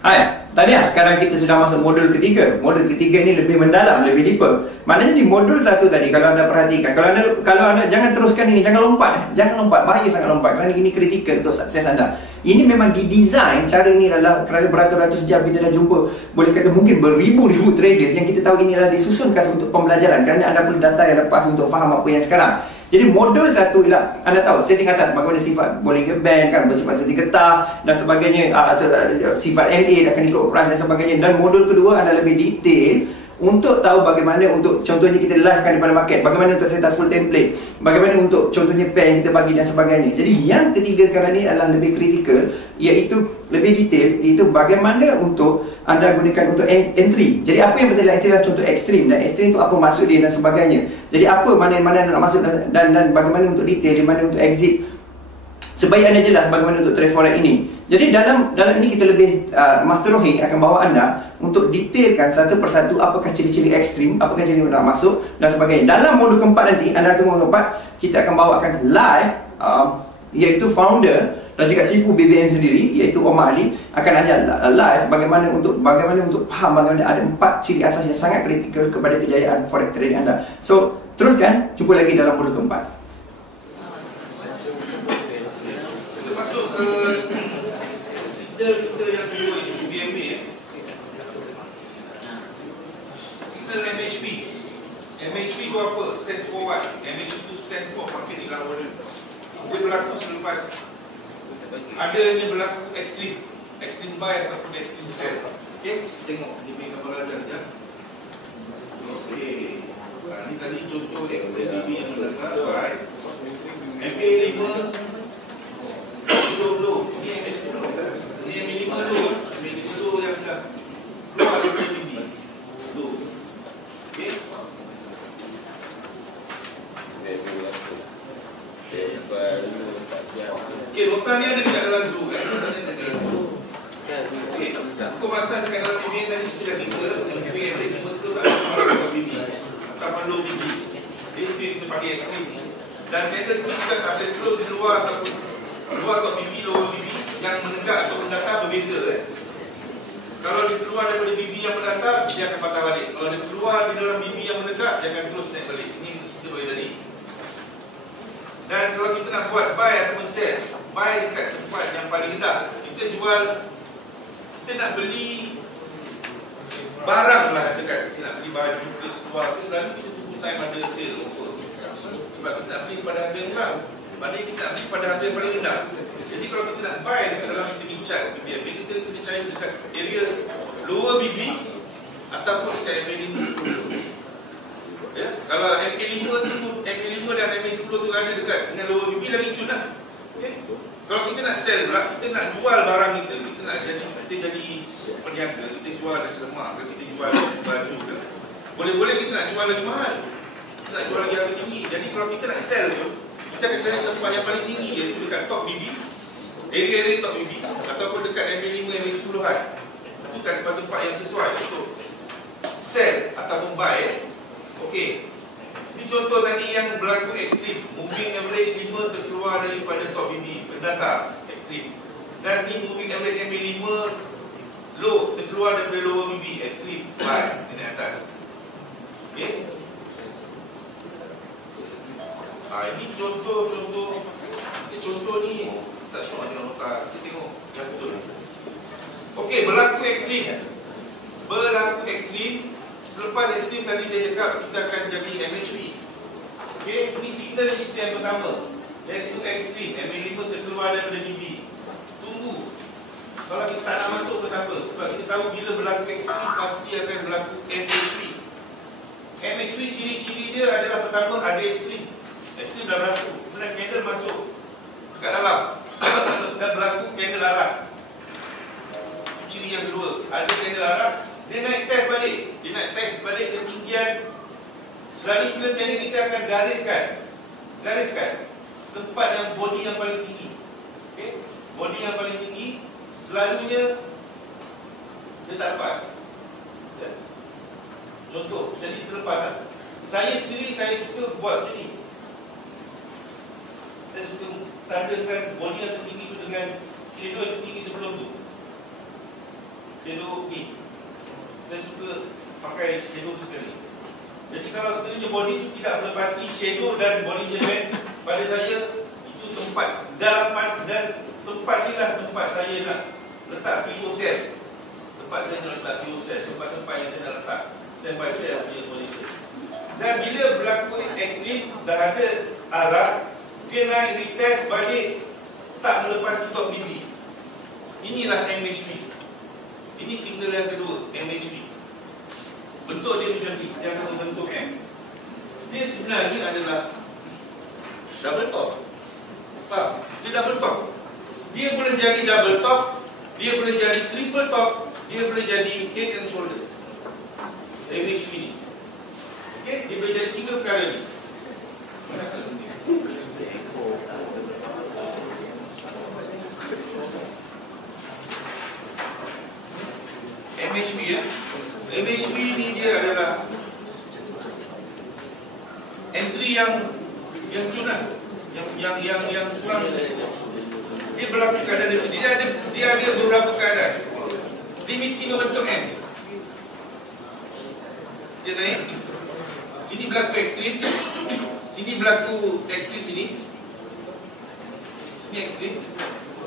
Hai, tahniah. Sekarang kita sudah masuk modul ketiga. Modul ketiga ni lebih mendalam, lebih deeper. Maknanya di modul satu tadi, kalau anda perhatikan, kalau anda jangan teruskan ini, jangan lompat. Jangan lompat, bahaya sangat lompat. Kerana ini kritikal untuk sukses anda. Ini memang didesain, cara ini adalah kerana beratus-ratus jam kita dah jumpa, boleh kata mungkin beribu-ribu traders yang kita tahu ini adalah disusunkan untuk pembelajaran. Kerana anda perlu data yang lepas untuk faham apa yang sekarang. Jadi modul satu ialah anda tahu setting asas bagaimana sifat boleh ke band kan, bersifat seperti getah dan sebagainya, sifat MA akan ikut peran dan sebagainya. Dan modul kedua anda lebih detail untuk tahu bagaimana untuk contohnya kita livekan daripada market, bagaimana untuk set up full template, bagaimana untuk contohnya pair yang kita bagi dan sebagainya. Jadi yang ketiga sekarang ni adalah lebih kritikal, iaitu lebih detail, iaitu bagaimana untuk anda gunakan untuk entry. Jadi apa yang betul entry adalah contoh ekstrim, dan ekstrim itu apa maksud dia dan sebagainya. Jadi apa mana nak masuk dan bagaimana untuk detail, di mana untuk exit, supaya anda jelas bagaimana untuk trade forex ini. Jadi dalam ini kita lebih Master Rohing akan bawa anda untuk detailkan satu persatu apakah ciri-ciri ekstrim, apakah ciri nak masuk dan sebagainya. Dalam modul keempat nanti, anda akan modul keempat, kita akan bawakan live iaitu founder dan juga sifu BBM sendiri, iaitu Omar Ali akan ajar live bagaimana untuk faham bagaimana ada 4 ciri asas yang sangat kritikal kepada kejayaan forex trading anda. So, teruskan, jumpa lagi dalam modul keempat. Kita masuk ke signal kita yang kedua ini, BMA. Signal MHP. MHP itu apa? Stands for what? MHP itu stands for market dilawan. Apa yang berlaku selepas adanya berlaku extreme buy ataupun extreme sell. Okey, tengok di gambar aja. Okey. Ini tadi contoh XTB yang berlaku buy. MA5 dulu. Ini MA10 dulu. Ini MA5 dulu. MA5 dulu yang sudah keluar dari BB. Dulu. Okey. Okey, nota ni ada dekat dalam Zoom kan? Okey, aku masa dekat dalam BB tadi sudah kita BB average first tu tak ada BB ataupun low BB. Jadi itu kita pakai extreme. Dan candle kita tak boleh terus di luar ataupun luar atau BB, low BB yang menegak atau mendatar berbeza Kalau dia keluar daripada BB yang mendatar, dia akan patah balik. Kalau dia keluar di dalam BB yang menegak, dia akan terus naik balik. Ini kita bagi tadi. Dan kalau kita nak buat buy ataupun sell, buy dekat tempat yang paling rendah, kita jual, kita nak beli barang lah dekat, kita nak beli baju ke seluar ke, selalu kita tunggu time ada sale offer. Sebab kita nak beli pada harga yang murah, maknanya kita nak beli pada harga yang paling rendah. Jadi kalau kita nak buy dekat dalam trading chart BB, kita kena cari dekat area lower BB ataupun dekat MA5 ya. Kalau MA5 dan MA10 tu ada dekat dengan lower BB, lagi cun lah. Okay. Kalau kita nak sell pula, kita nak jual barang kita nak jadi peniaga, kita jual nasi lemak ke, kita jual baju ke, boleh-boleh kita nak jual lagi mahal, kita nak jual lagi harga tinggi. Jadi kalau kita nak sell tu, kita akan cari tempat yang paling tinggi, iaitu dekat top BB, area top BB, ataupun dekat MA5, MA10-an. Itu kan tempat-tempat yang sesuai untuk sell ataupun buy. Okey. Ini contoh tadi yang berlaku ekstrim. Moving average 5 terkeluar daripada top BB, pendatar ekstrim. Dan ni moving average MA5 low terkeluar daripada lower BB, ekstrim buy di atas. Okey. Ini contoh ni tak semua dengan nota. Kita tengok yang betul. Okey, berlaku ekstrim. Selepas ekstrim tadi saya cakap kita akan jadi MHP. Okey, ini signal kita yang pertama, iaitu ekstrim. MA5 terkeluar daripada BB. Tunggu. Kalau kita tak nak masuk berapa? Sebab kita tahu bila berlaku ekstrim pasti akan berlaku MHP. MHP ciri-ciri dia adalah pertama ada ekstrim. Ekstrim dah berlaku, kemudian candle masuk kat dalam dan berlaku candle arah. Ciri yang kedua, ada candle arah, dia naik test balik ketinggian. Selalu bila candle kita akan gariskan tempat yang body yang paling tinggi. Okay? Body yang paling tinggi selalunya dia tak lepas ya. Contoh, jadi terlepas saya sendiri, saya suka buat macam ni. Saya suka tandakan body yang tertinggi itu dengan shadow yang tertinggi sebelum tu. shadow ni. Saya suka pakai shadow tu sekali. Jadi kalau sekiranya body tu tidak melepasi shadow dan body joint, pada saya itu tempat dan tempat ni lah tempat saya nak letak PO cell. Tempat saya nak letak PO cell, tempat-tempat yang saya nak letak cell by cell punya position. Dan bila berlaku ekstrim, dah ada arah, dia naik retest balik, tak melepasi top BB. Inilah MHP. Ini signal yang kedua, MHP. Bentuk dia macam ni, jangan membentuk M. Dia sebenarnya adalah double top. Dia double top. Dia boleh jadi double top, dia boleh jadi triple top, dia boleh jadi head and shoulder. MHP ni. Okey, dia boleh jadi 3 perkara ni. MHP ya. MHP ni dia adalah entry yang cunah, yang kurang. Dia berlaku keadaan dia ada beberapa keadaan. Dia mesti membentuk M. Dia naik. Sini berlaku ekstrim. Sini berlaku ekstrim sini. Sini ekstrim.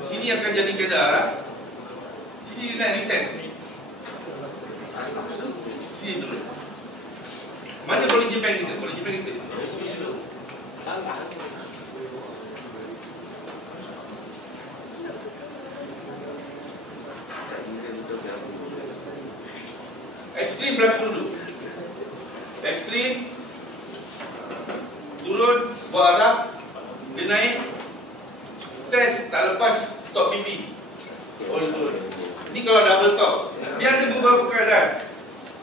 Sini akan jadi keadaan arah. Sini dia naik retest. Sini dulu. Mana boleh jepang kita? Boleh jepang kita sini dulu. Ekstrim berlaku dulu. Ekstrim turun buat arah, dia naik test tak lepas top BB. Turun. Ini kalau double top. Dia ada beberapa keadaan.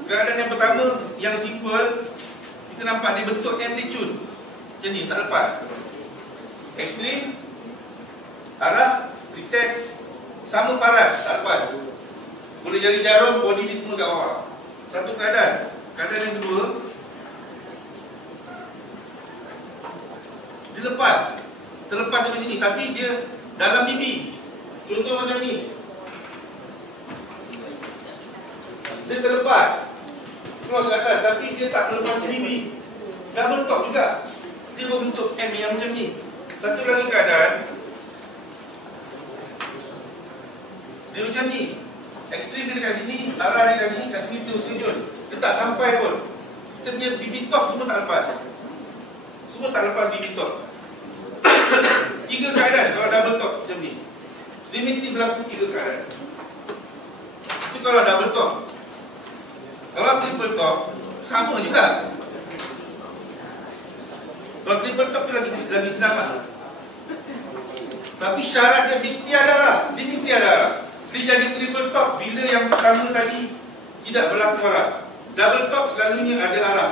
Keadaan yang pertama, yang simple, kita nampak dia bentuk M dia cun. Macam ni, tak lepas. Ekstrim, arah, retest, sama paras, tak lepas. Boleh jadi jarum, body ni semua kat bawah. Satu keadaan. Keadaan yang kedua, dia lepas. Terlepas sampai sini, tapi dia dalam BB. Contoh macam ni. Dia terlepas cross ke atas, tapi dia tak melepas BB. Double top juga. Dia berbentuk M yang macam ni. Satu lagi keadaan, dia macam ni. Ekstrim dia dekat sini, arah dia dekat sini terus kejut. Dia tak sampai pun. Kita punya BB top semua tak lepas. Semua tak lepas BB top. 3 keadaan kalau double top macam ni. Dia mesti berlaku 3 keadaan. Itu kalau double top. Kalau triple top, sama juga. Kalau triple top tu lagi senang lah. Tapi syarat dia mesti ada arah. Dia mesti ada arah. Dia jadi triple top bila yang pertama tadi tidak berlaku arah. Double top selalunya ada arah.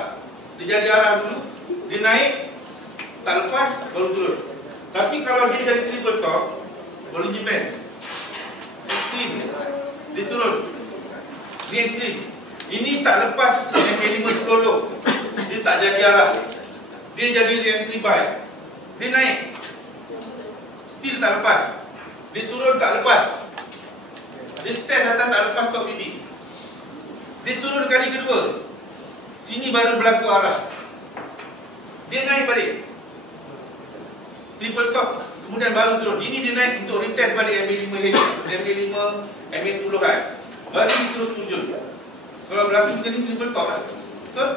Dia jadi arah dulu, dia naik, tak lepas, baru turun. Tapi kalau dia jadi triple top, boleh jepang. Ekstrim, dia turun. Dia ekstrim. Ini tak lepas yang elemen sepuluh. Dia tak jadi arah. Dia jadi re-entry by. Dia naik, still tak lepas. Dia turun tak lepas. Dia test atas tak lepas top BB. Dia turun kali kedua. Sini baru berlaku arah. Dia naik balik. Triple top. Kemudian baru turun. Ini dia naik untuk retest balik MA5H, MA5, MA10 kan. Baru terus turun. Kalau berlaku macam ni triple top lah. Betul?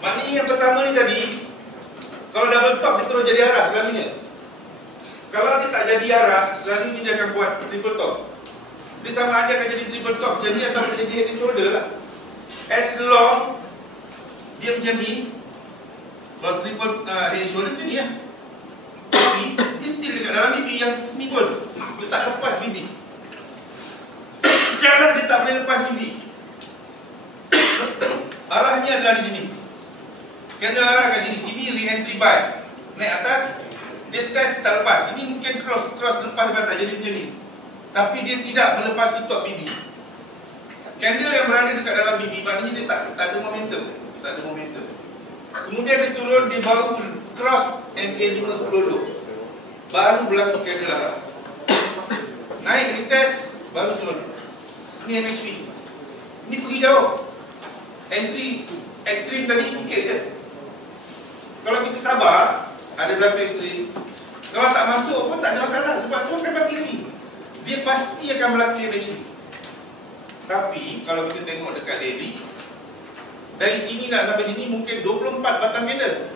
Maknanya yang pertama ni tadi, kalau double top dia terus jadi arah selalunya. Kalau dia tak jadi arah, selalunya dia akan buat triple top. Dia sama ada akan jadi triple top macam ni atau jadi head and shoulder lah. As long dia macam ni, kalau triple head and shoulder macam ni lah. Tapi dia still dekat dalam BB yang ni pun. Dia tak lepas BB. Syarat dia tak boleh lepas BB. Arahnya adalah di sini. Candle arah kat sini. Sini re-entry by. Naik atas, dia test tak lepas. Ini mungkin cross lepas batas jadi macam ni. Tapi dia tidak melepasi top BB. Candle yang berada dekat dalam BB, maknanya dia tak ada momentum. Tak ada momentum. Kemudian dia turun, dia baru cross MA510. Baru berlaku candle arah. Naik retest, baru turun. Ini MHV. Ini pergi jauh. Entry ekstrim tadi sikit je. Kalau kita sabar, ada berapa ekstrim. Kalau tak masuk pun tak ada masalah. Sebab tu akan bagi ni. Dia pasti akan berlaku MHV. Tapi kalau kita tengok dekat Delhi, dari sini nak sampai sini mungkin 24 batang candle.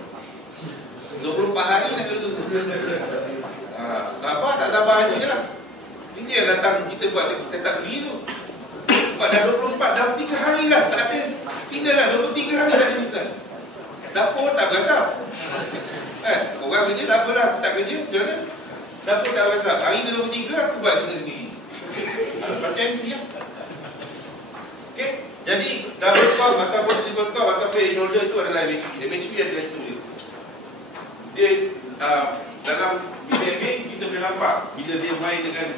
24 hari nak kena tu. Sabar tak sabar je lah. Ini yang datang kita buat setup free tu. Sebab dah 24, dah 3 hari lah tak ada signal lah. 23 hari tak ada signal. Dapur tak berasap. Orang kerja tak apalah, tak kerja macam mana? Dapur tak berasap. Hari ni 23 aku buat signal sendiri. Pakai MC lah. Okay? Jadi double top ataupun triple top ataupun head shoulder tu adalah MHV. MHV adalah itu je. Dia dalam BMA kita boleh nampak bila dia main dengan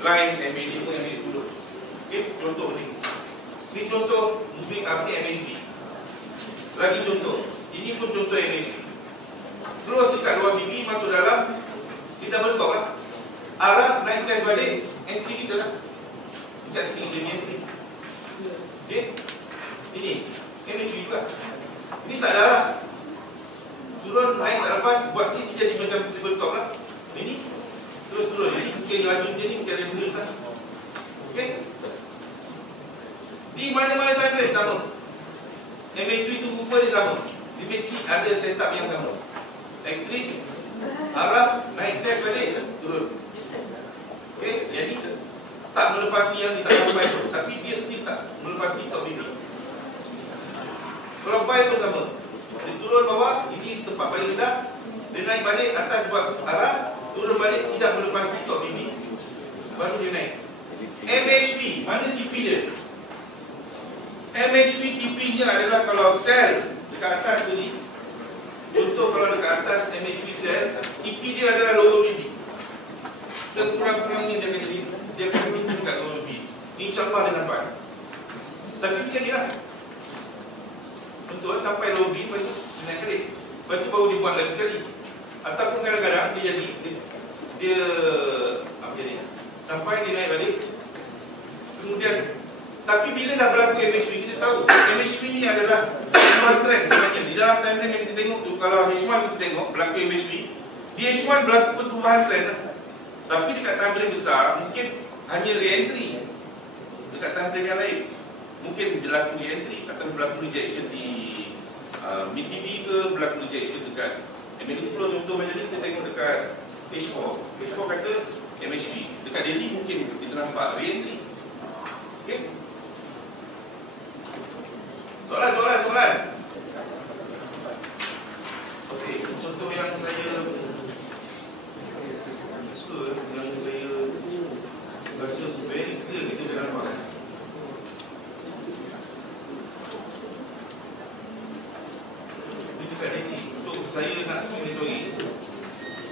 line MA5, MA10. Okay, contoh ni. Ni contoh moving up ni MHV. Lagi contoh. Ini pun contoh MHV. Terus dekat luar bibi masuk dalam, kita bertok lah. Arah naik test balik, entry kita lah. Dekat sini dia entry. Okay. Ini MHV juga. Ini tak ada arah. Turun, naik tak lepas, buat ni jadi macam triple top lah. Ini terus turun. Jadi mungkin laju dia ni mungkin ada bonus lah. Okay. Di mana-mana time frame sama. MHV tu rupa dia sama. Dia mesti ada setup yang sama. Ekstrim, arah, naik test balik, turun. Okay, jadi tak melepasi yang kita sampai tu. Tapi dia still tak melepasi top BB. Kalau buy pun sama. Dia turun bawah, ini tempat paling rendah. Dia naik balik atas buat arah, turun balik tidak melepasi top BB. Baru dia naik. MHV, mana TP dia? MHV TP nya adalah kalau sell dekat atas tu ni. Contoh kalau dekat atas MHV sell, TP dia adalah lower BB. Sekurang-kurangnya dia akan jadi, dia akan berhenti dekat lower BB. InsyaAllah dia sampai. Tapi macam ni lah. Contoh sampai lower BB, lepas tu dia naik balik. Lepas tu baru dia buat lagi sekali. Ataupun kadang-kadang dia jadi, dia apa jadi? Sampai dia naik balik. Kemudian, tapi bila dah berlaku MHV, kita tahu MHV ni adalah H1 trend sebenarnya. Di dalam time frame yang kita tengok tu, kalau H1 kita tengok berlaku MHV, di H1 berlaku pertumbuhan trend. Tapi dekat time frame besar, mungkin hanya re-entry. Dekat time frame yang lain, mungkin berlaku re-entry atau berlaku rejection di mid-BB ke, berlaku rejection dekat MA50 contoh macam ni. Kita tengok dekat H4. H4 kata MHV. Dekat Delhi mungkin kita nampak re-entry. Okay. Soalan. Okey, contoh yang saya suka, yang saya rasa very clear kita dah nampak. Ini dekat ini, untuk saya nak monitoring.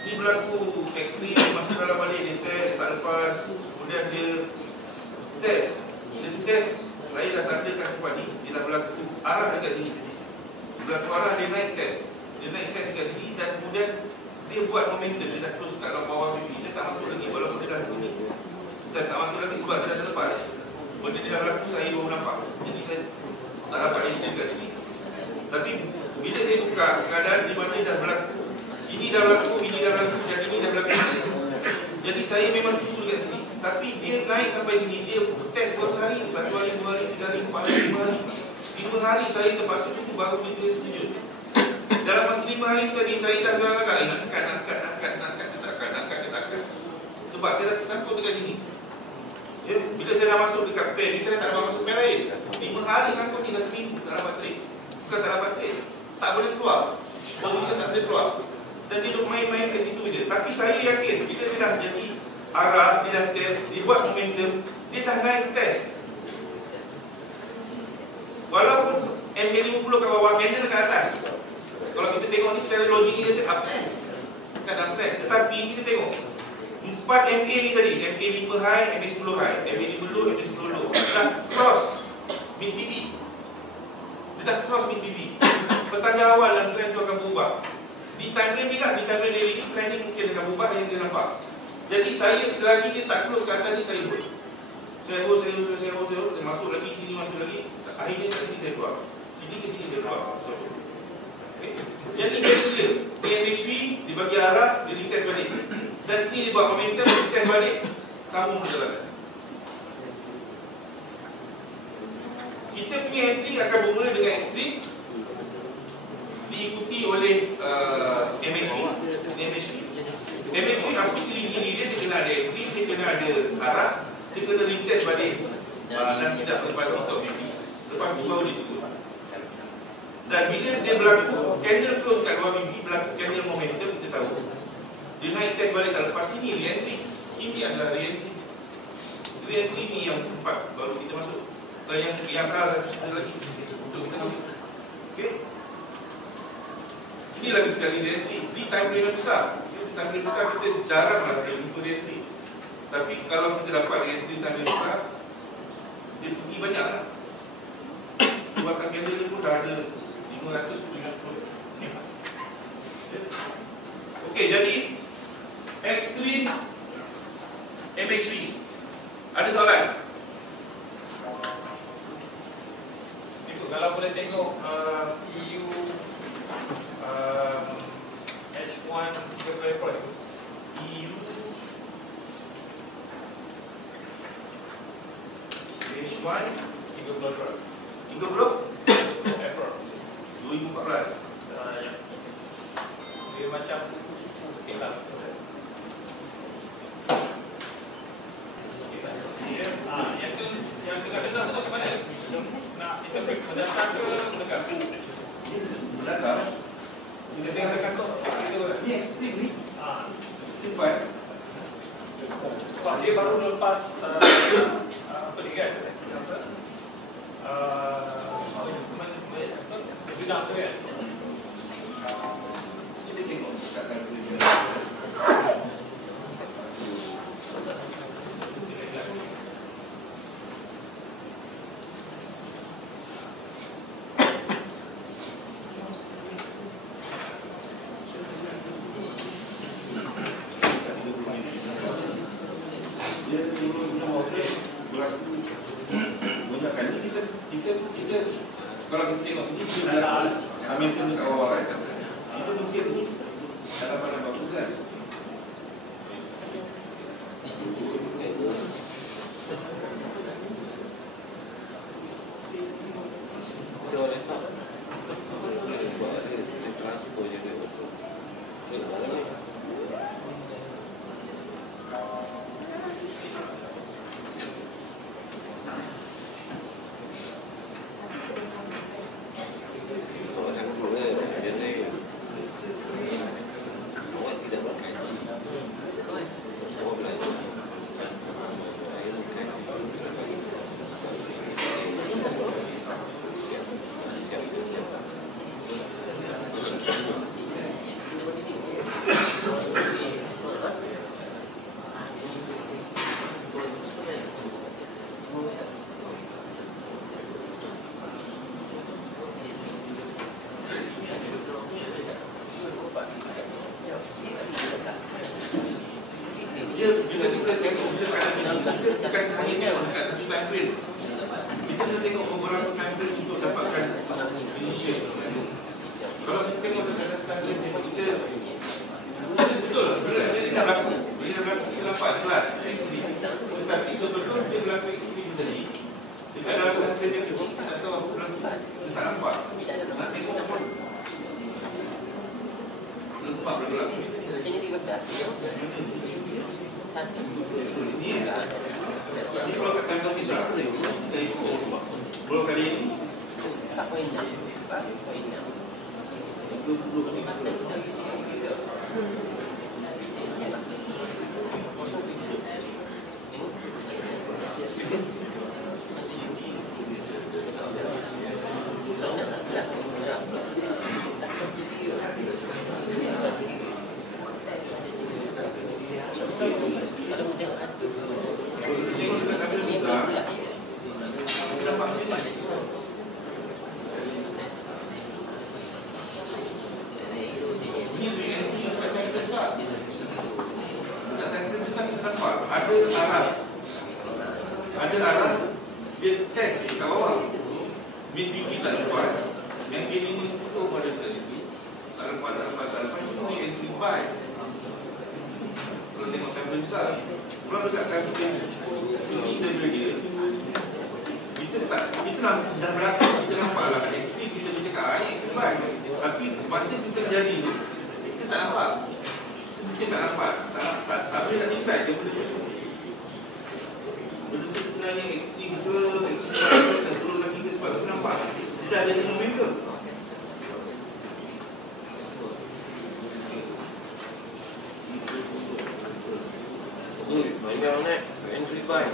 Ini berlaku ekstrim, masuk dalam balik, dia test, tak lepas. Kemudian dia test. Dia test, saya dah tandakan tempat ni. Dia dah berlaku arah dekat sini. Dia berlaku arah, dia naik test. Dia naik test dekat sini dan kemudian dia buat momentum. Dia dah terus kat bawah pipi. Saya tak masuk lagi walaupun dia dah di sini. Saya tak masuk lagi sebab saya dah terlepas. Benda dia dah berlaku, saya baru nampak. Jadi saya tak dapat dia dekat sini. Tapi bila saya buka keadaan di mana dah berlaku, ini dah berlaku, ini dah berlaku, dan ini dah berlaku. Jadi saya memang tunggu dekat sini. Tapi dia naik sampai sini, dia test berapa hari tu? 1 hari, 2 hari, 3 hari, 4 hari, 5 hari. 5 hari saya terpaksa tunggu baru dia terjun. Dalam masa 5 hari tadi saya dah agak-agak nak kat. Sebab saya dah tersangkut dekat sini. Ya, bila saya dah masuk dekat pair ni, saya tak dapat masuk pair lain. 5 hari sangkut ni 1 minggu tak dapat trade. Bukan tak dapat trade, tak boleh keluar. Posisi tak boleh keluar. Dan dia duduk main-main ke situ je. Tapi saya yakin bila dia dah jadi arah, dia dah test, dia buat momentum, dia dah naik test. Walaupun MA50 kat bawah, candle kat atas. Kalau kita tengok ni secara logik ni dia uptrend, bukan downtrend. Tetapi kita tengok 4 MA ni tadi, MA5 high, MA10 high, MA5 low, MA10 low, dah cross mid BB. Dia dah cross mid BB. Petanda awal dan trend tu akan berubah. Di time frame ni kan, di time frame daily ni trend ni mungkin akan berubah yang saya nampak. Jadi saya selagi dia tak close ke atas ni, saya duduk. Saya masuk lagi, sini masuk lagi. Akhirnya kat sini saya keluar. Sini ke sini saya keluar. Okay. Yang ni dia PMHP, dia bagi arah, dia retest balik. Dan sini dia buat momentum, dia retest balik. Sambung perjalanan. Kita punya entry akan bermula dengan extreme, diikuti oleh MHP. MHP apa ciri-ciri dia? Dia kena ada extreme, dia kena ada arah, dia kena retest balik dan tidak terlepas top MHP. Lepas tu baru dia turun. Dan bila dia berlaku candle close kat bawah MHP, berlaku candle momentum, kita tahu dia naik test balik kat lepas sini re-entry. Ini adalah re-entry. Re-entry ni yang keempat baru kita masuk. Yang salah satu cerita lagi untuk kita masuk. Okey. Ini lagi sekali re-entry. Di time frame yang besar. Time frame besar kita jaranglah untuk re-entry. Tapi kalau kita dapat re-entry time frame besar, dia pergi banyak lah. Buatan candle ni pun dah ada 570. Okey, jadi extreme MHP. Ada soalan? Kalau boleh tengok EU H1 30 April itu EU H1 30 April 30 April 2014. ya. Dia macam sikit lah. Yang tengah-tengah tu macam mana? Nak kita mendatang ke mendekat? Belakang. Kita tengah-tengah tu Ni ekstrim ni. Ekstrim kan? sebab dia baru lepas apa dia kan? Bidang tu kan? Kita tengok dekat kalau kita tengok sini, kita ambil pun dekat bawah kan. Itu mungkin dalam pandang bagus kan. Dia bila kita tengok bila keadaan ini, kita bukan hanya dekat satu time frame. Kita kena tengok beberapa time frame untuk dapatkan decision. Kalau kita tengok dekat satu time frame, kita betul, bila dia dah berlaku, bila dah berlaku kita dapat jelas ekstrim. Tetapi sebelum dia berlaku ekstrim tadi, dekat dalam time frame yang kecil, kita tak tahu apa berlaku, kita tak nampak. Nak tengok pun belum sempat berlaku. Ini kalau kat time besar, kita ikut berapa kali ini? Tak poin dah. Ada arah ada arah dia test kat bawah. BPP tak lepas, yang ini sepuluh pada kat situ. Tak lepas ini entry buy. Kalau tengok kamera besar, kalau dekat kamera kunci dia kita dah berlaku, kita nampak lah ada ekstris, kita bercakap ini ekstris buy. Tapi masa kita jadi tu, kita tak nampak. Tak boleh nak decide dia benda tu. Benda tu sebenarnya ekstrim ke, ekstrim ke, dan turun lagi ke sebab kita nampak dia dah jadi momentum. Banyak nak entry buy.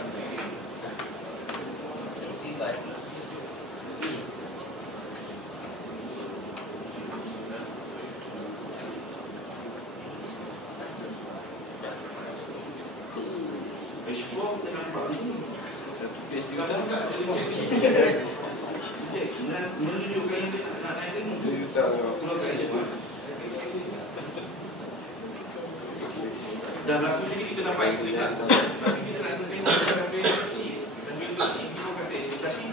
Dah berlaku jadi kita nampak ekstrim tak? Tapi kita nak tengok sampai kecil. Sampai kecil kita kata ekspektasi.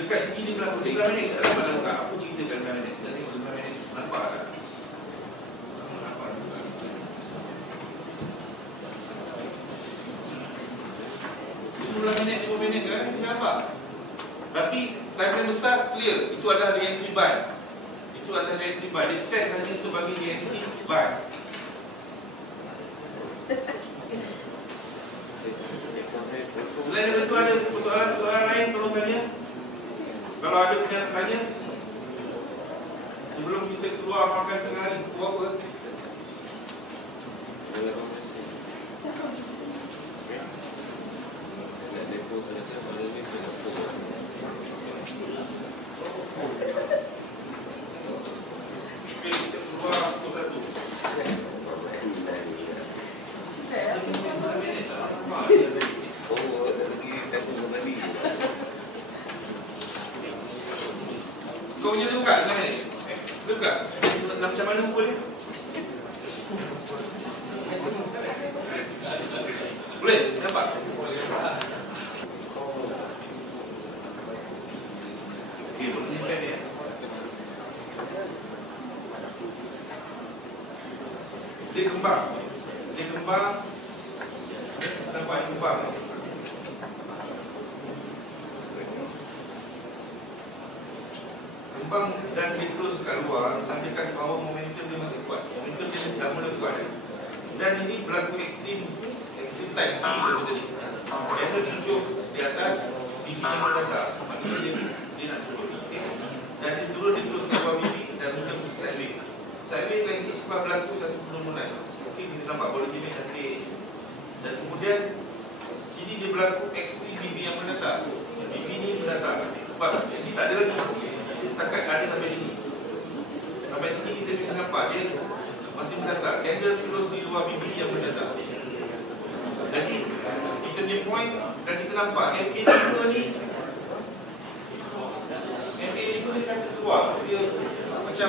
Dekat sini dia berlaku 15 minit. Tak dapat nampak apa cerita kat 15 minit. Kita tengok 15 minit. Nampak tak? Nampak. 15 minit, 5 minit kan kita nampak. Tapi timeline besar clear. Itu adalah entry buy. Itu adalah entry buy. Dia test hanya untuk bagi entry buy. Selain daripada itu ada persoalan lain tolong tanya. Kalau ada yang tanya sebelum kita keluar makan tengah hari, buat apa? Kita keluar pukul 1. Kau punya tu buka sebenarnya ni? Dia buka? Macam mana pukul dia? Boleh? Nampak? Okay, boleh ni. Dia kembang. Nampak dia kembang. Kembang dan dia terus kat luar, menandakan bahawa momentum dia masih kuat. Momentum dia dah mula kuat. Dan ini berlaku ekstrim type B dia tadi. Dia ada cucuk di atas, bibi yang mendatar. Maksudnya dia nak turun. Dan dia turun, dia terus ke bawah bibi dan mula side wave. Side wave kat sini sebab berlaku satu penurunan. Okay, kita nampak bola jenis cantik. Dan kemudian sini dia berlaku ekstrim bibi yang mendatar. Bibi ni mendatar. Sebab ini tak ada lagi. Setakat ada sampai sini. Sampai sini kita bisa nampak dia masih mendatar. Candle terus di luar bibi yang mendatar. Jadi kita punya point dan kita nampak MA5 ni dia akan keluar. Dia macam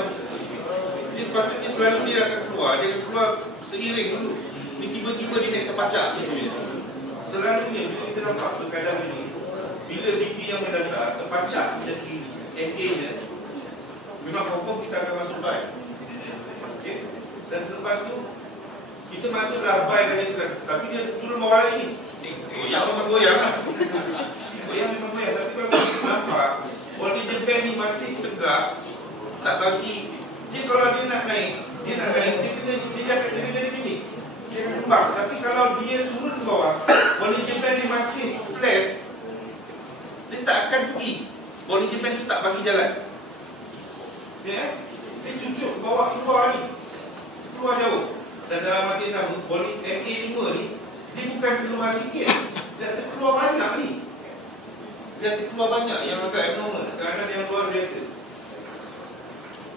dia sepatutnya selalu dia akan keluar. Dia akan keluar seiring dulu. Ni tiba-tiba dia naik terpacak gitu. Selalunya bila kita nampak berkadang ini, bila bibi yang mendatar terpacak jadi MA nya memang pokok kita akan masuk buy. Okay. Dan selepas tu kita masuklah buy kali tu kan. Tapi dia turun bawah lagi. Goyang memang goyang lah. Goyang memang goyang. Tapi kalau kita nampak body Japan ni masih tegak, tak bagi. Dia kalau dia nak naik, dia akan jadi gini. Dia akan kembang. Tapi kalau dia turun ke bawah, body Japan ni masih flat, dia tak akan pergi. Body Japan tu tak bagi jalan. Ya, dia cucuk bawah keluar ni. Keluar jauh. Dan dalam masa yang sama, body MA5 ni dia bukan keluar sikit. Dia terkeluar banyak ni. Dia terkeluar banyak yang agak abnormal. Kerana yang luar biasa.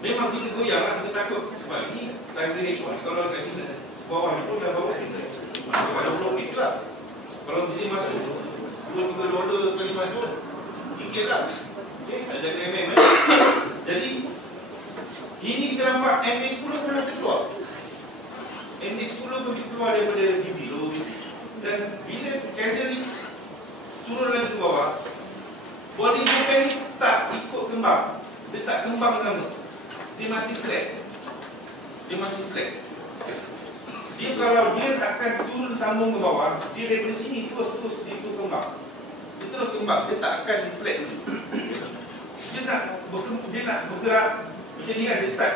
Memang kita goyang lah, kita takut. Sebab ni time range one. Kalau kat sini bawah ni pun dah bawah ni. Ada 20 feet lah. Kalau jadi masuk $2 sekali masuk, sikit lah. Nak jaga MM. Jadi ini kita nampak MA10 pun dah terkeluar. MA10 pun keluar daripada GB low. Dan bila candle ni turun lagi ke bawah, body Japan ni tak ikut kembang. Dia tak kembang sama. Dia masih flat. Dia masih flat. Dia kalau dia akan turun sambung ke bawah, dia daripada sini terus dia ikut kembang. Dia terus kembang, dia tak akan flat dulu. Dia nak bergerak macam ni kan, dia start.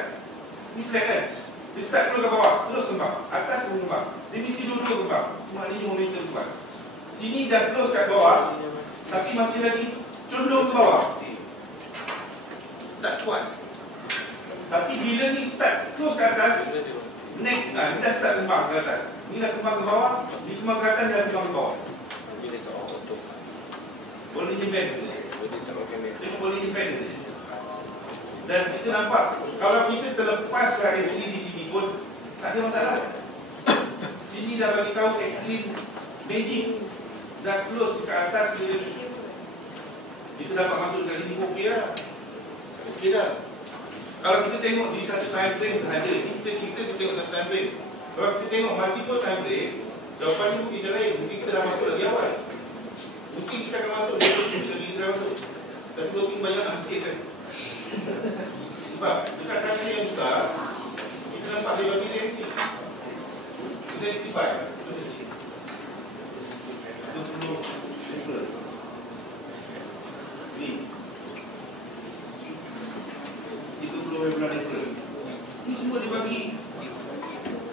Ni flat kan? Dia start dulu ke bawah, terus kembang. Atas pun kembang. Dia mesti dulu kembang. Maknanya momentum kuat. Sini dah close kat bawah, tapi masih lagi condong ke bawah. Tak kuat. Tapi bila ni start close ke atas, next ni dah start kembang ke atas. Ni dah kembang ke bawah, ni kembang ke atas, dah kembang ke bawah. Boleh depend. Tengok boleh depend. Dan kita nampak, kalau kita terlepas dari ini di sini pun tak ada masalah. Sini dah bagi tahu extreme magic, dah close ke atas dia. Kita dapat masuk ke sini, okey dah. Okey dah. Kalau kita tengok di satu time frame sahaja, ini kita tengok satu time frame. Kalau kita tengok multiple time frame, jawapan ni mungkin lain. Mungkin kita dah masuk lagi awal. Mungkin kita akan masuk di sini lagi kita masuk. Tapi mungkin banyak nak sikit kan. Sebab dekat kaca yang besar, kita nampak dia bagi dia ni. Kita tiba. Ni. 30 bulan April. Ini semua dibagi.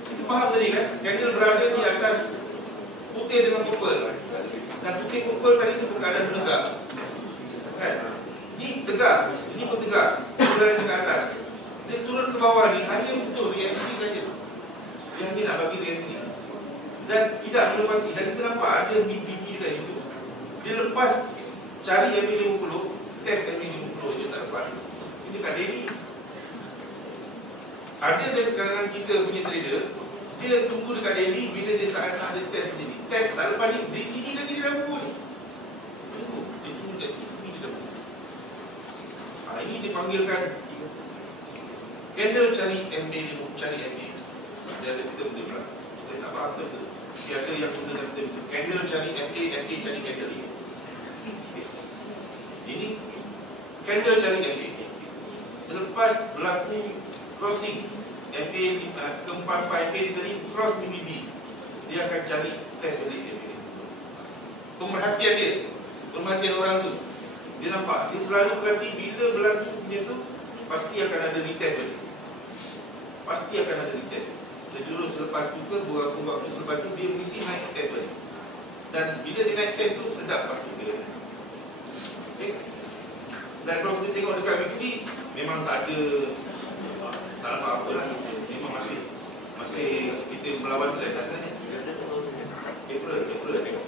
Kita faham tadi kan? Candle berada di atas putih dengan purple. Dan putih purple tadi itu keadaan menegak. Kan? Ini tegak, ini pun tegak. Dia berada di atas. Dia turun ke bawah ni hanya untuk reaksi saja. Dia hanya nak bagi reaksi. Dan tidak melepasi. Dan kita nampak ada BP dekat situ. Dia lepas cari MA50, test MA50 je tak dapat. Ini kat daily. Ada dari kalangan kita punya trader, dia tunggu dekat daily bila dia saat-saat dia test macam ni. Test tak lepas ni, di sini lagi dia dah buku ni. Tunggu, dia tunggu kat sini dia dah buku. Ini dipanggilkan candle cari MA, cari MA. Dia ada kita boleh pula. Kita tak faham tu. Dia ada yang gunakan term itu. Candle cari MA, MA cari candle ini. Ini candle cari MA. Selepas berlaku crossing MA keempat MA ni tadi cross BB, dia akan cari test balik MA. Pemerhatian dia, pemerhatian orang tu, dia nampak dia selalu perhati bila berlaku macam tu, pasti akan ada retest balik. Pasti akan ada retest. Sejurus selepas tu ke beberapa waktu selepas tu dia mesti naik test balik. Dan bila dia naik test tu sedap pasti dia. Okay. Dan kalau kita tengok dekat weekly, memang tak ada apa-apa lah. Memang masih kita melawan dia kat sana. April tengok.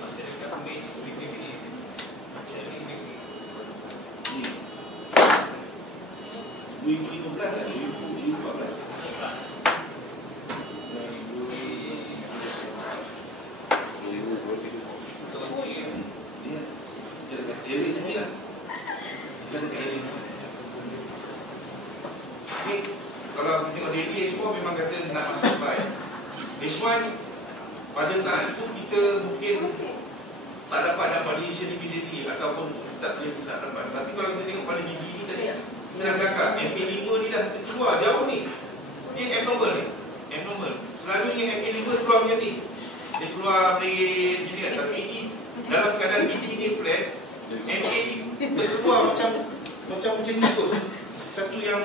Masih dekat weekly ni. Weekly 15 tadi, weekly 14. Daily sini lah. Okay. Kalau kita tengok daily H4 memang kata nak masuk buy. H1 pada saat itu kita mungkin tak dapat decision immediately ataupun tak boleh tak dapat. Tapi kalau kita tengok pada gigi ni tadi, kita dah belakang MP5 ni dah keluar jauh ni. Dia abnormal ni. Abnormal. Selalunya MP5 keluar macam ni. Dia keluar plate ni kan. Tapi ini dalam keadaan gigi ni flat, MA ni terkeluar macam ni terus. Satu yang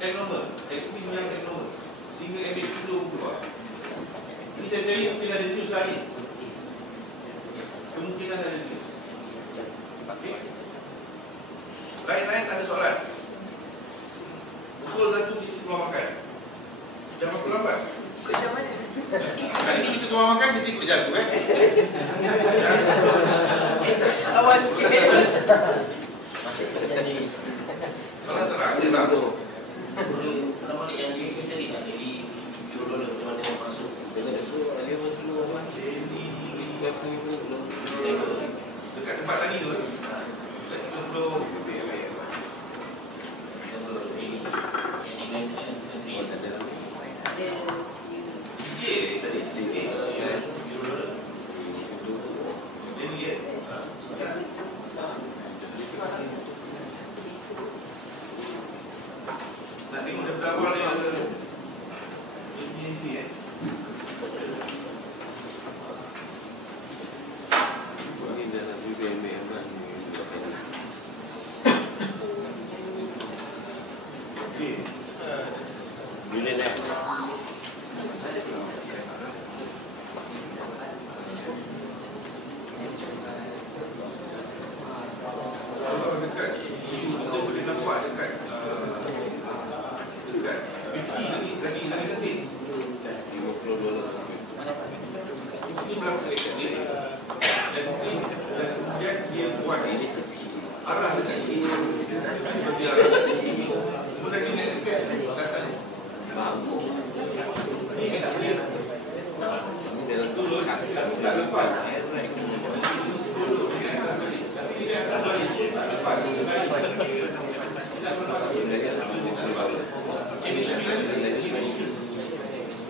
abnormal, extreme yang abnormal, sehingga MA10 keluar. Ini saya cari mungkin ada news lagi. Kemungkinan ada news. Okay. Lain-lain ada soalan. Pukul 1 kita keluar makan. Jam berapa lambat? Macam mana? Kali ni kita keluar makan, kita ikut jalan tu kan? Awas sikit. Masih jadi Soalan terang je tak? nama ni yang dia tadi nak jadi jodoh macam mana yang masuk. So dia masuk rumah jadi Dekat tempat tadi tu. Dekat 30 Nak tengok daftar awal dia ada ini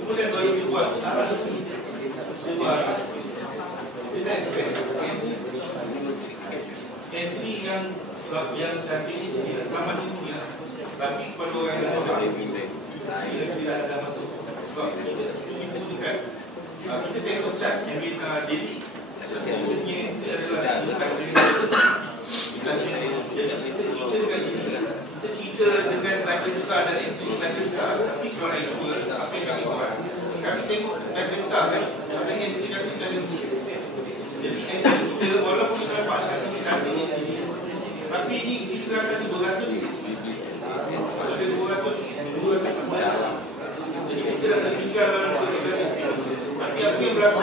kemudian baru dibuat entry yang cantik ini sendiri, selamat ini sendiri. Tapi kepada orang yang tidak ada masuk. Sebab kita tunjukkan, kita tengok cat yang kita jadi. Ini adalah kita cerita dengan tanda besar dan entry tanda besar. Tapi kalau yang cuba, apa yang kami buat? Kami tengok tanda besar kan, tapi entry kami tanda kecil. Jadi entry kita walaupun kita dapat dekat sini cantik di sini, tapi ini isi kita akan 200 ni. Kalau dia 200 jadi kita dah tinggal dalam 200. Tapi apa yang berlaku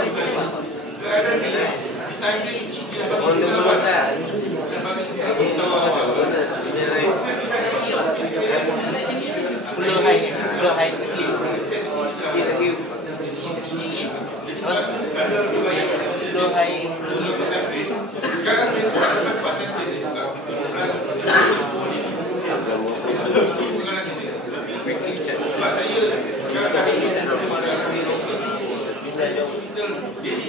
keadaan ni di time frame kecil dia bagi kita dapat dan bagi kita tahu apa. 10 high clean lagi. Jadi kalau dia bayar 10 high sekarang saya dapat template ni juga. Sebab saya sekarang dah ini saya usahakan jadi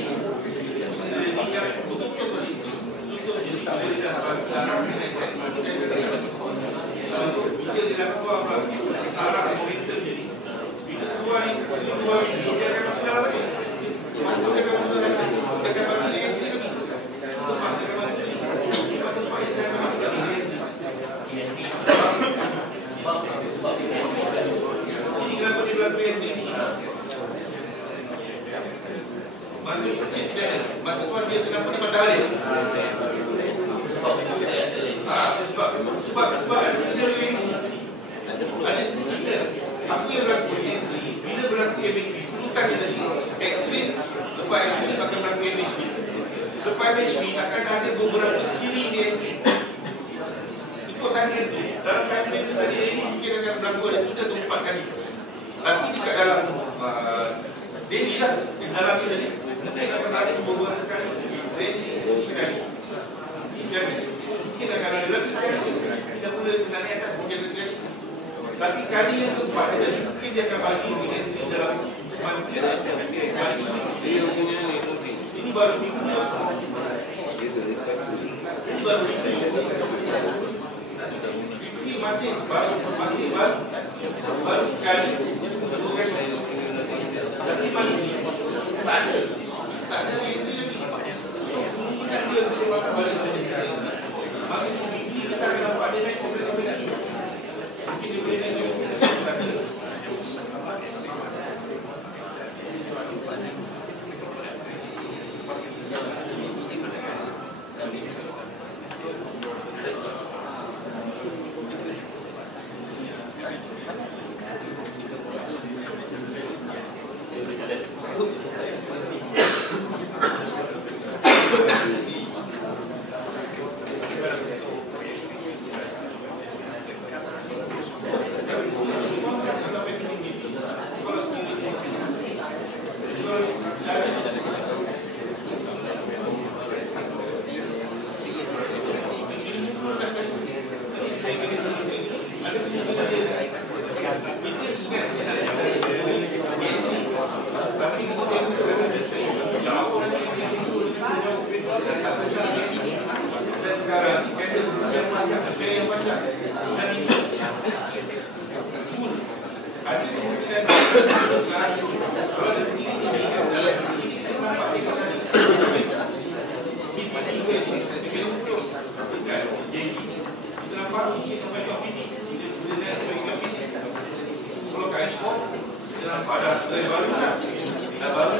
yang betul-betul sorry untuk jadi tak boleh dalam bila dia dah keluar arah momentum jadi bila keluar ini dia akan masuk dalam lagi masuk akan masuk dalam lagi dia akan bagi dia lagi lepas akan masuk lagi lepas tu Pak Isa akan masuk lagi sini kenapa dia berlaku yang ini masuk kecil tidak masuk tuan dia kenapa dia patah balik sebab ada signal ini ada signal apa yang berlaku entry bila berlaku MHB serutan dia tadi extreme lepas extreme akan berlaku MHB lepas MHB akan ada beberapa siri di entry ikut tanggal tu dalam tanggal tu tadi ini mungkin akan berlaku ada 3 atau 4 kali tapi dekat dalam daily lah dalam tu tadi mungkin akan ada beberapa kali daily sekali mungkin akan ada lagi sekali tidak boleh dengan atas mungkin sekali tapi kali yang keempat tadi mungkin dia akan bagi entry dalam ini baru minggu ini baru ini masih baru sekali tapi baru tak ada entry lagi kasih entry masih mungkin kita akan dapat dia naik seperti ini mungkin dia boleh naik Ada kemungkinan kalau ada di sini kalau kat ekspor kita nampak dah dari baru dah baru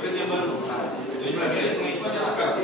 kerja baru jadi lagi ekspor dah cakap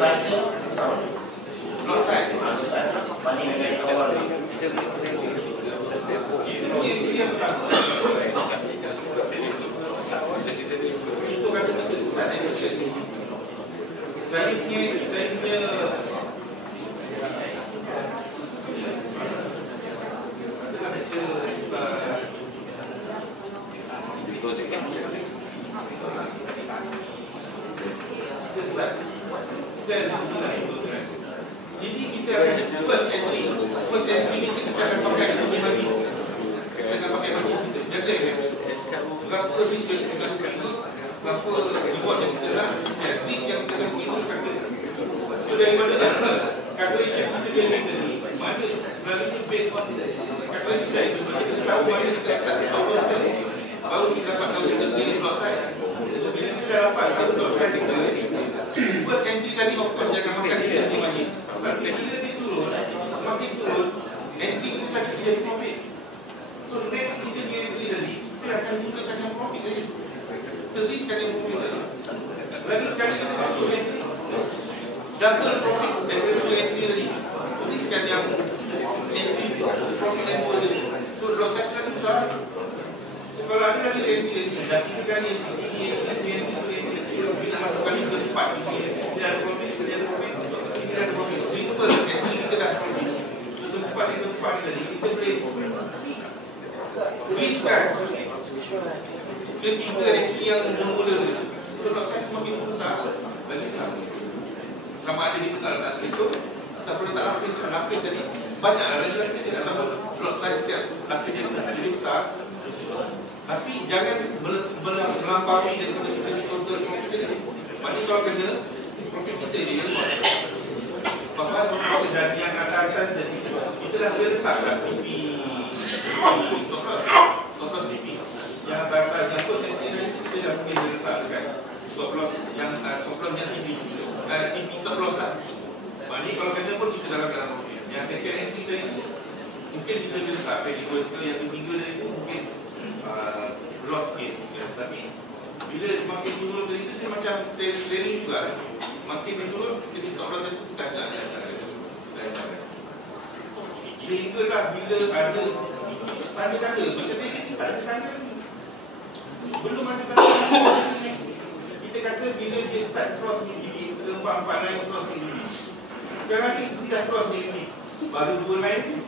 saya punya jadi kita akan first entry ni kita akan pakai ini maju. Kita akan pakai maju kita. Jaga berapa vision kita lakukan, berapa reward yang kita nak, at least yang kita nak itu kata. So daripada calculation kita ni mana selalunya based on calculation dari sebab kita tahu mana kita start software kita, baru kita dapat tahu kita pilih plot size. So bila kita dah dapat tahu plot size kita, first entry tadi of course jangan makan kita ni maju. Tapi bila dia turun, semakin turun, entry kita tak jadi profit. So next kita punya entry tadi, kita akan gunakan yang profit tadi. Terliskan yang profit tadi. Lagi sekali kita masuk entry, double profit daripada entry tadi. Terliskan yang entry profit yang dua tadi. So proses kita besar. So kalau ada lagi entry di sini, dah 3 kali entry sini, bila masuk kali keempat, dia ada profit, dia ada profit. Kita dah tempat yang tadi kita boleh tuliskan ketiga entry yang bermula. So proses semakin besar bagi sama ada di tengah letak skriptor ataupun letak lapis tadi banyak lapis dia nak plot size dia lapis dia jadi besar, tapi jangan melampaui daripada kita di total profit dia. Maksud kalau kena profit kita dia lemah. Bahawa dan yang atas dan kita dah letakkan PP stop loss PP yang atas yang tu kita dah mungkin letak dekat stop loss yang TP TP stop loss lah. Maknanya kalau kena pun kita dalam profit. Yang second entry tadi mungkin kita letak pedigree sekali, yang ketiga tadi tu mungkin loss sikit. Tapi bila semakin turun tadi tu dia macam steering juga. Makin menurun, kita stop loss tadi kita ada. Sehinggalah bila ada tanda-tanda macam ni, tak ada tanda belum ada tanda. Kita kata bila dia start cross ni, ke-4 line cross ni, sekarang ni kita dah cross ni, baru 2 line ni,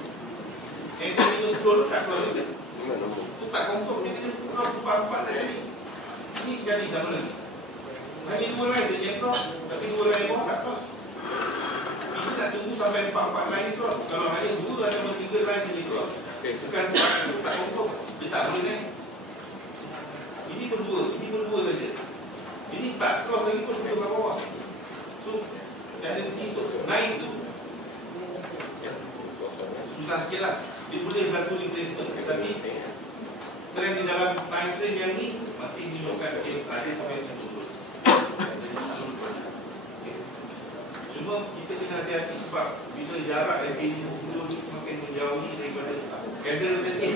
yang tadi scroll tak cross juga. So tak confirm, dia kena cross 4 line tadi. Ini sekali sama lagi. Hanya 2 line je yang cross, tapi 2 line bawah tak cross. Kita tak tunggu sampai 4 line cross. Kalau hanya 2 atau 3 line je cross, bukan tak confirm, dia tak boleh naik. Ini berdua saja. Ini tak cross lagi pun ke bawah. So ada di situ naik tu susah sikit lah. Dia boleh berlaku retracement, tapi trend di dalam time frame yang ni masih menunjukkan ada potensi turun. Cuma kita kena hati-hati sebab bila jarak dari turun ni semakin menjauhi daripada candle tadi,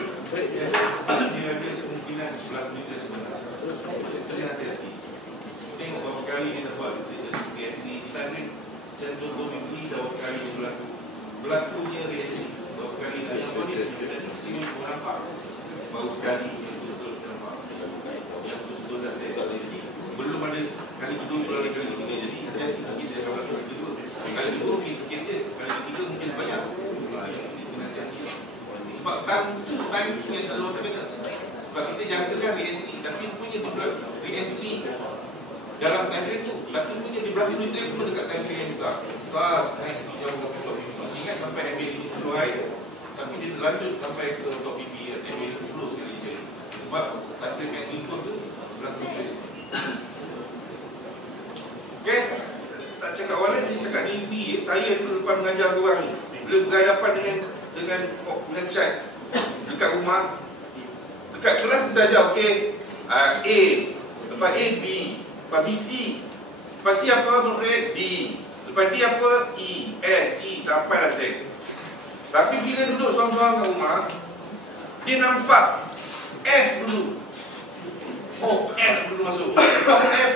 dia ada kemungkinan berlaku retracement. Kita kena hati-hati. Tengok berapa kali dia buat reentry di tadi, dan contoh minggu dah berapa kali dia berlakunya reentry berapa kali dah. Yang ni kita nampak baru sekali yang betul nampak, yang betul dah reentry. Belum ada kali kedua, belum ada kali ketiga. Jadi hati-hati kita kalau kedua, kali kedua mungkin sikit je, kali ketiga mungkin banyak. Yang kena hati-hati. Sebab time tu yang selalu terkena. Sebab kita jangkakan reentry, tapi punya reentry dalam time frame tu, tapi punya dia berlaku retracement dekat time frame yang besar. Sas naik jauh ke top PP. Ingat sampai MA ini 10 hari, tapi dia lanjut sampai ke top PP, MA 10 sekali je. Sebab time frame yang tinggi tu berlaku retracement. Okay? Tak cakap orang lain, dia cakap diri sendiri. Saya dulu lepas mengajar korang ni, bila berhadapan dengan chat dekat rumah, dekat kelas kita ajar, okay, A, lepas A, B, lepas B, C, lepas C apa, menurut D, lepas D apa, E, F, G, sampailah Z. Tapi bila duduk seorang-seorang kat rumah, dia nampak F dulu. Oh, F dulu masuk. Lepas F,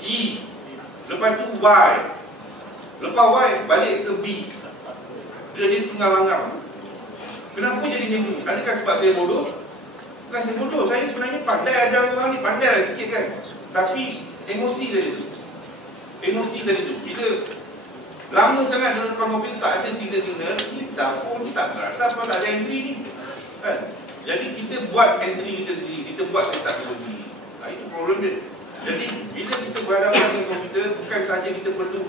G, lepas tu Y, lepas Y balik ke B. Dia jadi tengah langgar. Kenapa jadi macam tu? Adakah sebab saya bodoh? Bukan saya bodoh, saya sebenarnya pandai ajar orang ni, pandai lah sikit kan. Tapi emosi tadi tu. Emosi tadi tu. Bila lama sangat dalam depan komputer tak ada signal-signal, ni dapur ni tak berasa apa tak ada entry ni kan? Jadi kita buat entry kita sendiri, kita buat setup kita sendiri. Itu problem dia. Jadi bila kita berhadapan dengan komputer, bukan sahaja kita perlu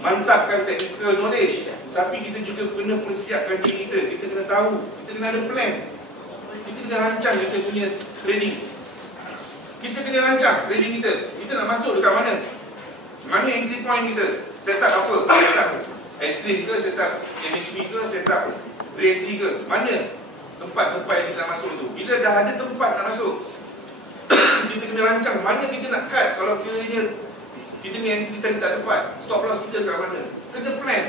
mantapkan technical knowledge, tapi kita juga kena persiapkan diri kita. Kita kena tahu, kita kena ada plan. Kita kena rancang kita punya training. Kita kena rancang training kita. Kita nak masuk dekat mana? Mana entry point kita? Setup apa? Setup extreme ke? Setup MHP ke? Setup re-entry ke? Mana tempat-tempat yang kita nak masuk tu? Bila dah ada tempat nak masuk, kita kena rancang mana kita nak cut. Kalau kiranya kita ni entry tadi tak tepat, stop loss kita dekat mana? Kena plan.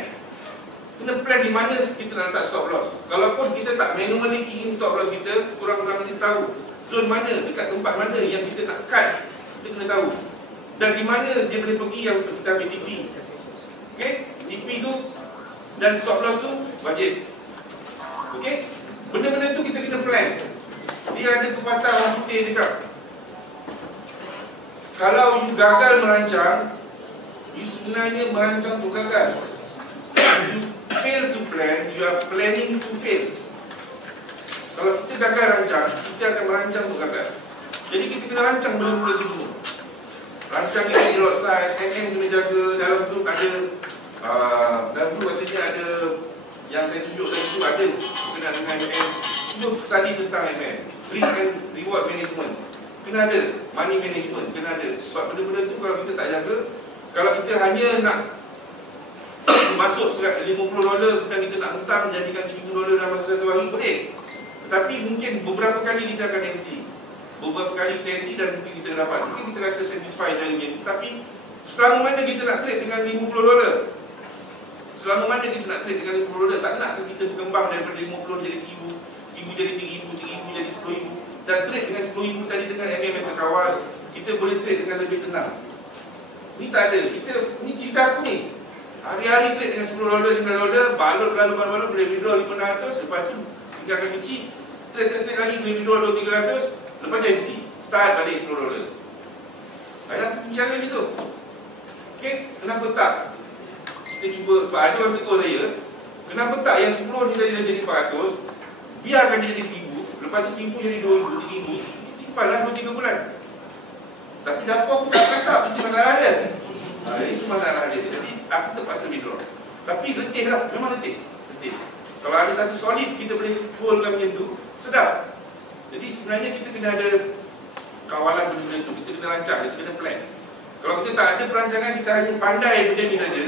Kena plan di mana kita nak letak stop loss. Kalaupun kita tak manually key in stop loss kita, sekurang-kurangnya kita tahu zone mana, dekat tempat mana yang kita nak cut. Kita kena tahu. Dan di mana dia boleh pergi yang untuk kita ambil TP. Okay? TP tu dan stop loss tu wajib. Okay? Benda-benda tu kita kena plan. Dia ada pepatah orang putih cakap, kalau you gagal merancang, you sebenarnya merancang tu gagal. You fail to plan, you are planning to fail. Kalau kita gagal rancang, kita akan merancang tu gagal. Jadi kita kena rancang benda-benda tu semua. Rancang ni lot size, MM kena jaga. Dalam tu ada dalam tu rasanya ada yang saya tunjuk tadi tu ada berkenaan dengan MM. Cuba study tentang MM, risk and reward management. Kena ada, money management kena ada. Sebab benda-benda tu kalau kita tak jaga, kalau kita hanya nak masuk $50 dan kita nak hentam menjadikan $1000 dalam masa satu hari, boleh. Tetapi mungkin beberapa kali kita akan NC, beberapa kali kita NC dan mungkin kita dapat, mungkin kita rasa satisfy caranya. Tapi selama mana kita nak trade dengan $50? Selama mana kita nak trade dengan $50? Tak nak kita berkembang daripada 50 jadi 1000, 1000 jadi 3000, 3000 jadi 10000. Dan trade dengan 10,000 tadi dengan MM yang terkawal, kita boleh trade dengan lebih tenang. Ni tak ada. Ni cerita aku ni. Hari-hari trade dengan $10, $5, balut lalu boleh withdraw 500, lepas tu kita akan kunci, trade lagi boleh withdraw 300, lepas tu MC, start balik $10. Baiklah, cara macam tu. Okay, kenapa tak? Kita cuba, sebab ada orang tegur saya, kenapa tak yang 10 ni tadi dah jadi 400, biarkan dia jadi 1000, lepas tu 1000 jadi 2000, 3000, simpanlah 2-3 bulan. Tapi dapur aku tak kasap, itu masalah dia. Itu masalah dia. Jadi aku terpaksa withdraw. Tapi letih lah, memang letih. Kalau ada satu solid, kita boleh scrollkan macam tu, sedap. Jadi sebenarnya kita kena ada kawalan benda-benda tu. Kita kena rancang, kita kena plan. Kalau kita tak ada perancangan, kita hanya pandai benda ni saja,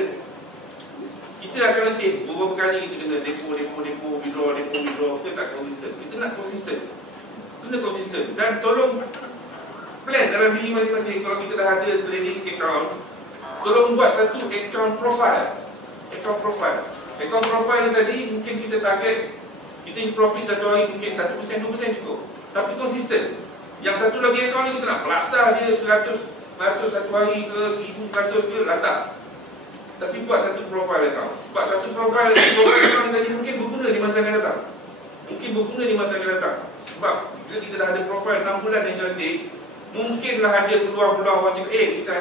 kita akan letih. Beberapa kali kita kena depo, withdraw. Kita tak konsisten. Kita nak konsisten. Kena konsisten. Dan tolong plan dalam diri masing-masing. Kalau kita dah ada trading account, tolong buat satu account profile. Account profile ni tadi mungkin kita target, kita profit satu hari mungkin 1%, 2% cukup. Tapi konsisten. Yang satu lagi account ni kita nak belasah dia 100 satu hari ke 1000 ke latak. Tapi buat satu profile account. Buat satu profile account tadi mungkin berguna di masa yang datang. Sebab bila kita dah ada profile 6 bulan yang cantik, mungkinlah ada peluang-peluang orang cakap, kita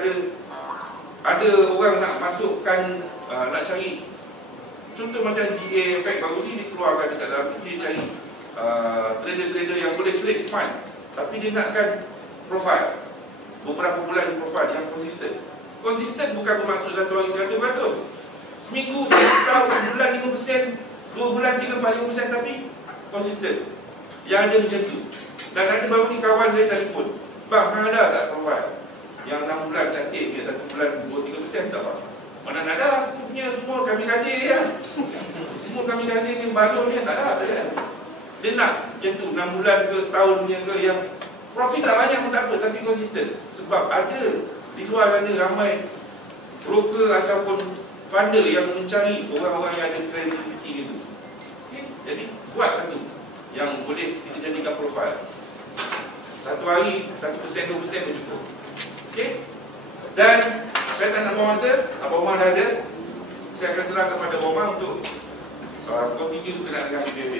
ada orang nak masukkan, nak cari. Contoh macam GA Effect baru ni dikeluarkan dekat dalam ni, dia cari trader-trader yang boleh trade fund, tapi dia nakkan profile beberapa bulan profile yang konsisten. Konsisten bukan bermaksud satu hari 100%. Seminggu, setahun, sebulan 5%, 2 bulan 3, 4, 5%, tapi konsisten. Yang ada macam tu. Dan ada baru ni kawan saya telefon, bang, hang ada tak profile? Yang 6 bulan cantik dia, 1 bulan 2-3% tak apa. Mana ada, aku punya semua kami kasih dia. Semua kami kasih ni balon ni tak ada dia. Dia nak macam tu 6 bulan ke setahun punya ke yang profit tak banyak pun tak apa tapi konsisten. Sebab ada di luar sana ramai broker ataupun funder yang mencari orang-orang yang ada credibility gitu. Okay? Jadi buat satu yang boleh kita jadikan profil. Satu hari 1%, 2% pun cukup. Okay? Dan saya tak nak buang masa, Abang Omar dah ada. Saya akan serahkan kepada Abang Omar untuk continue berkenaan dengan PBB.